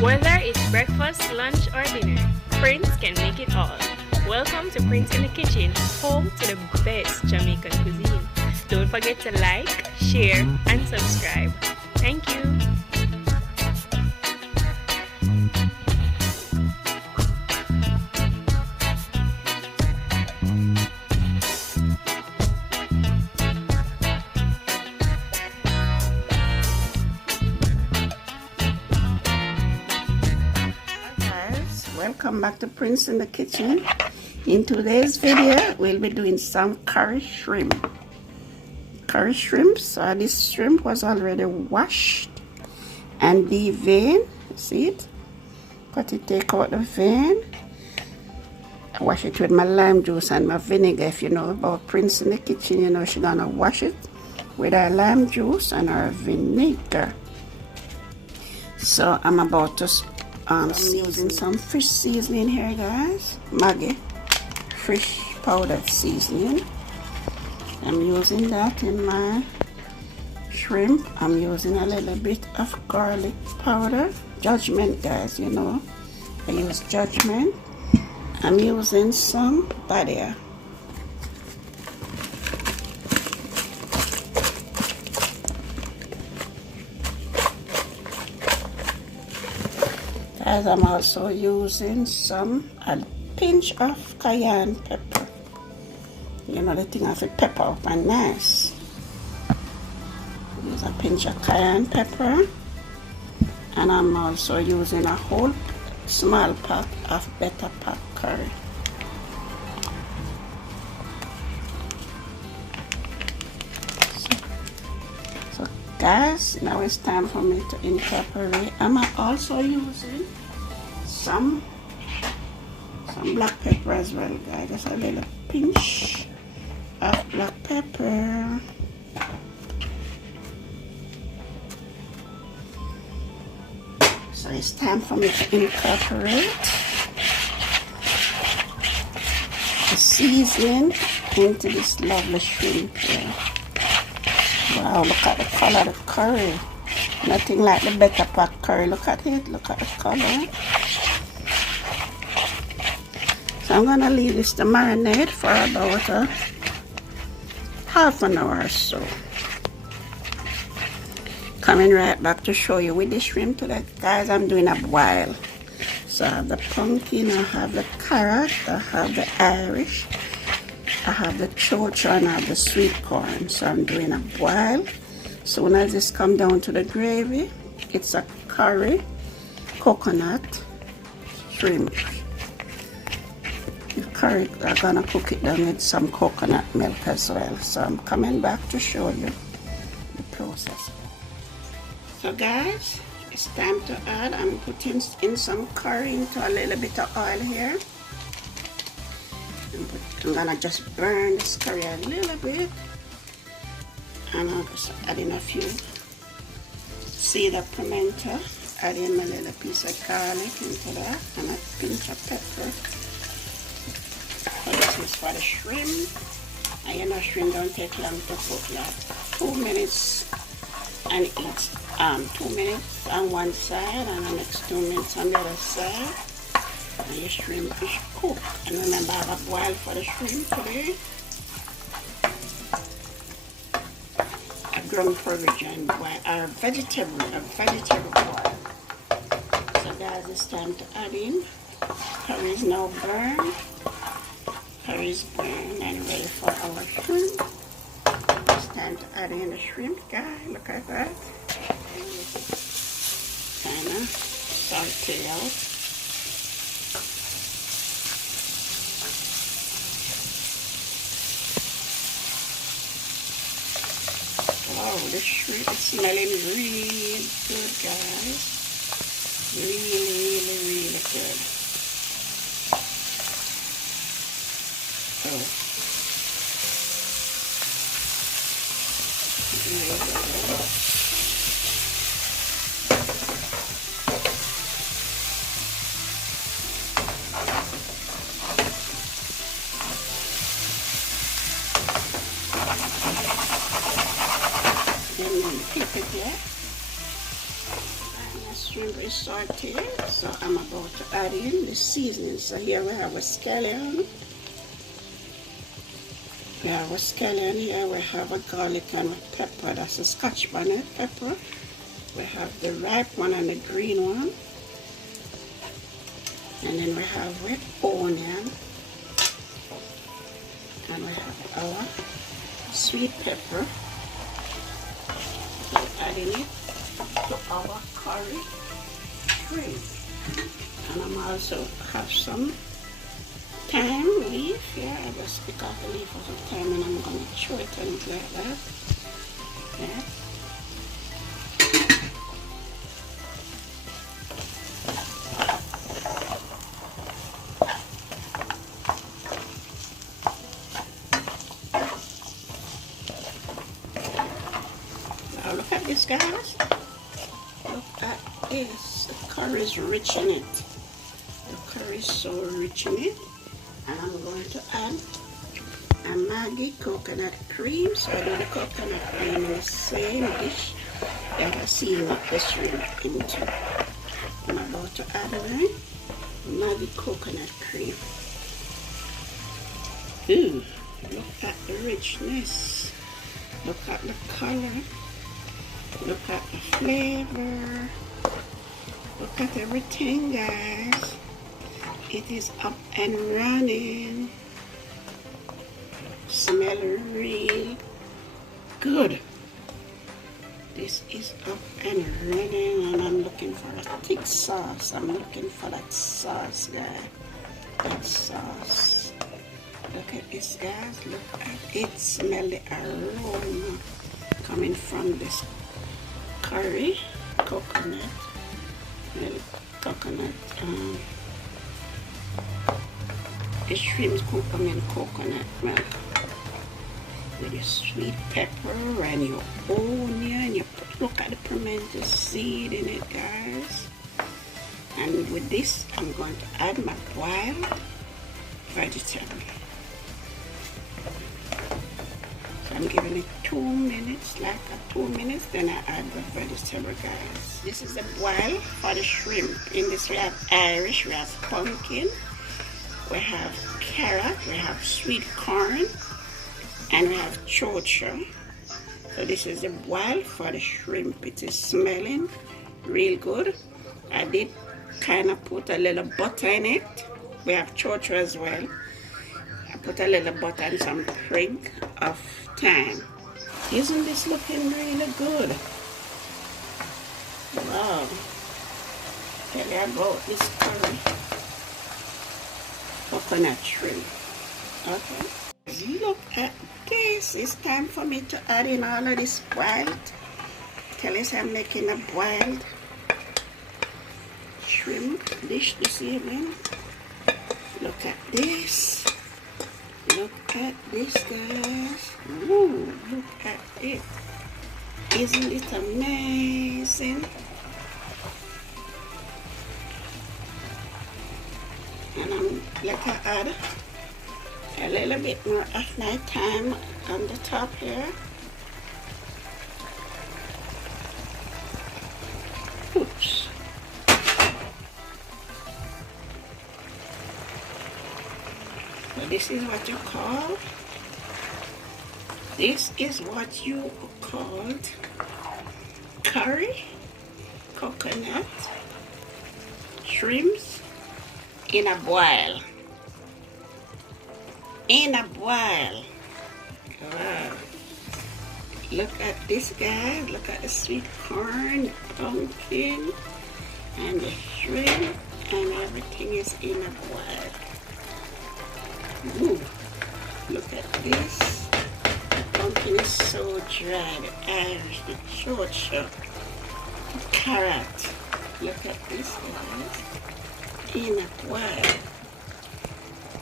Whether it's breakfast, lunch, or dinner, Prince can make it all. Welcome to Prince in the Kitchen, home to the best Jamaican cuisine. Don't forget to like, share, and subscribe. Thank you. Welcome back to Prince in the Kitchen. In today's video, we'll be doing some curry shrimp. Curry shrimp. So this shrimp was already washed and deveined. See it? Cut it, take out the vein. I wash it with my lime juice and my vinegar. If you know about Prince in the Kitchen, you know she's gonna wash it with her lime juice and her vinegar. So I'm about to I'm using some fish seasoning here, guys. Maggi fish powder seasoning. I'm using that in my shrimp. I'm using a little bit of garlic powder. Judgment, guys, you know. I use Judgment. I'm using some badia. As I'm also using a pinch of cayenne pepper. You know the thing I have to pepper up and nice. Use a pinch of cayenne pepper. And I'm also using a whole small pack of better pack curry. So guys, now it's time for me to incorporate. I'm also using some black pepper as well, guys. Just a little pinch of black pepper. So it's time for me to incorporate the seasoning into this lovely shrimp here. Wow, look at the color of the curry. Nothing like the better pack curry. Look at it. Look at the color. So I'm going to leave this to marinate for about half an hour or so. Coming right back to show you with the shrimp today. Guys, I'm doing a boil. So I have the pumpkin, I have the carrot, I have the Irish, I have the chocho, and I have the sweet corn. So I'm doing a boil. Soon as this come down to the gravy, it's a curry, coconut, shrimp. The curry, I'm gonna cook it down with some coconut milk as well. So I'm coming back to show you the process. So guys, it's time to add. I'm putting in some curry into a little bit of oil here. I'm gonna just burn this curry a little bit. And I'll just add in a few seed of pimento. Add in a little piece of garlic into that and a pinch of pepper. So this is for the shrimp. And you know shrimp don't take long to cook, like 2 minutes and it's 2 minutes on one side and the next 2 minutes on the other side. And your shrimp is cooked. And remember, I have a boil for the shrimp today. Ground porridge and our vegetable boil. So guys, it's time to add in. Curry is now burned. Curry is burned and ready for our shrimp. It's time to add in the shrimp, guys. Look at that. Kind of saute out. Oh, the shrimp is smelling really good, guys. Really good. Oh. Really good. Keep it there. And the shrimp is sauteed, so I'm about to add in the seasoning. So here we have a scallion. We have a scallion here. We have a garlic and a pepper. That's a Scotch bonnet pepper. We have the ripe one and the green one. And then we have red onion. And we have our sweet pepper. So adding it to our curry shrimp. And I'm also have some thyme leaf. Yeah, I just pick off the leaf of the thyme and I'm going to throw it in like that. Yeah. Now look at this, guys. Look at this. The curry is rich in it. The curry is so rich in it. And I'm going to add a Maggi coconut cream. So I do the coconut cream in the same dish that I season the shrimp into. I'm about to add a Maggi coconut cream. Ooh, look at the richness. Look at the color. Look at the flavor. Look at everything, guys. It is up and running. Smell real good. This is up and running, and I'm looking for a thick sauce. I'm looking for that sauce, guys. That sauce. Look at this, guys. Look at it. Smell the aroma coming from this curry, coconut, milk, coconut. The shrimp come in coconut milk with your sweet pepper and your onion. Look at the pimento seed in it, guys. And with this, I'm going to add my boiled vegetable. So I'm giving it 2 minutes, like 2 minutes, then I add the vegetable, guys. This is the boil for the shrimp. In this we have Irish, we have pumpkin, we have carrot, we have sweet corn, and we have chocho. So this is the boil for the shrimp. It is smelling real good. I did kind of put a little butter in it. We have chocho as well. I put a little butter and some sprig of thyme. Isn't this looking really good? Wow. Tell you about this curry. Coconut shrimp. Okay. Look at this. It's time for me to add in all of this boiled. Tell us I'm making a boiled shrimp dish this evening. Look at this. Look at this, guys. Ooh, look at it. Isn't it amazing? And I'm going to add a little bit more of my thyme on the top here. Oops. So this is what you call, curry, coconut, shrimps in a boil. In a boil. Wow. Look at this, guys. Look at the sweet corn, the pumpkin, and the shrimp, and everything is in a boil. Ooh. Look at this. The pumpkin is so dry. The Irish, the chocho, the carrot. Look at this, guys. In a boil.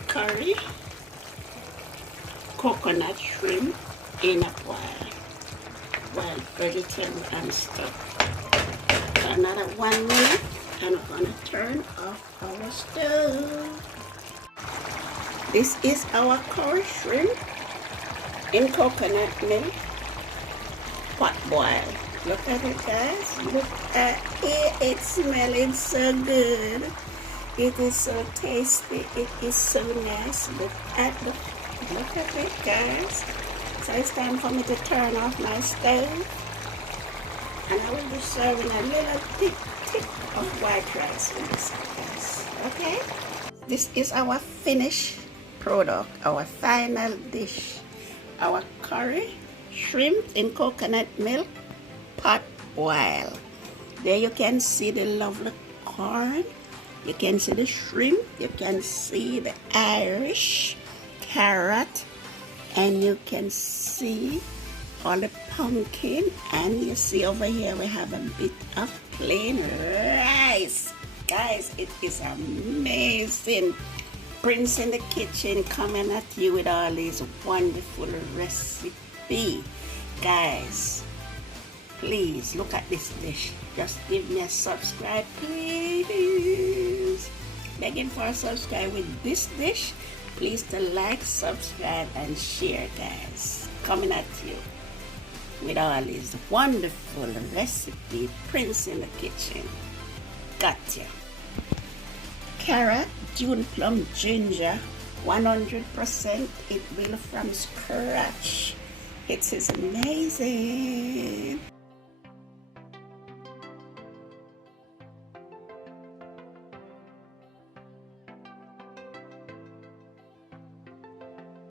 Curry, coconut shrimp in a boil. Wild vegetable and stuff. So another 1 minute and we're going to turn off our stove. This is our curry shrimp in coconut milk pot boil. Look at it, guys. Look at it. It's smelling so good. It is so tasty. It is so nice. Look at it, guys. So it's time for me to turn off my stove. And I will be serving a little tip of white rice in this, guys. Okay? This is our finished product, our final dish. Our curry, shrimp in coconut milk, pot boil. There you can see the lovely corn. You can see the shrimp. You can see the Irish carrot. And you can see all the pumpkin. And you see over here we have a bit of plain rice. Guys, it is amazing. Prince in the Kitchen coming at you with all these wonderful recipes. Guys, please look at this dish. Just give me a subscribe, please. Begging for a subscribe with this dish. Please to like, subscribe, and share, guys. Coming at you with all these wonderful recipes. Prince in the Kitchen. Got you. Carrot, June plum, ginger, 100%. It will from scratch. It is amazing.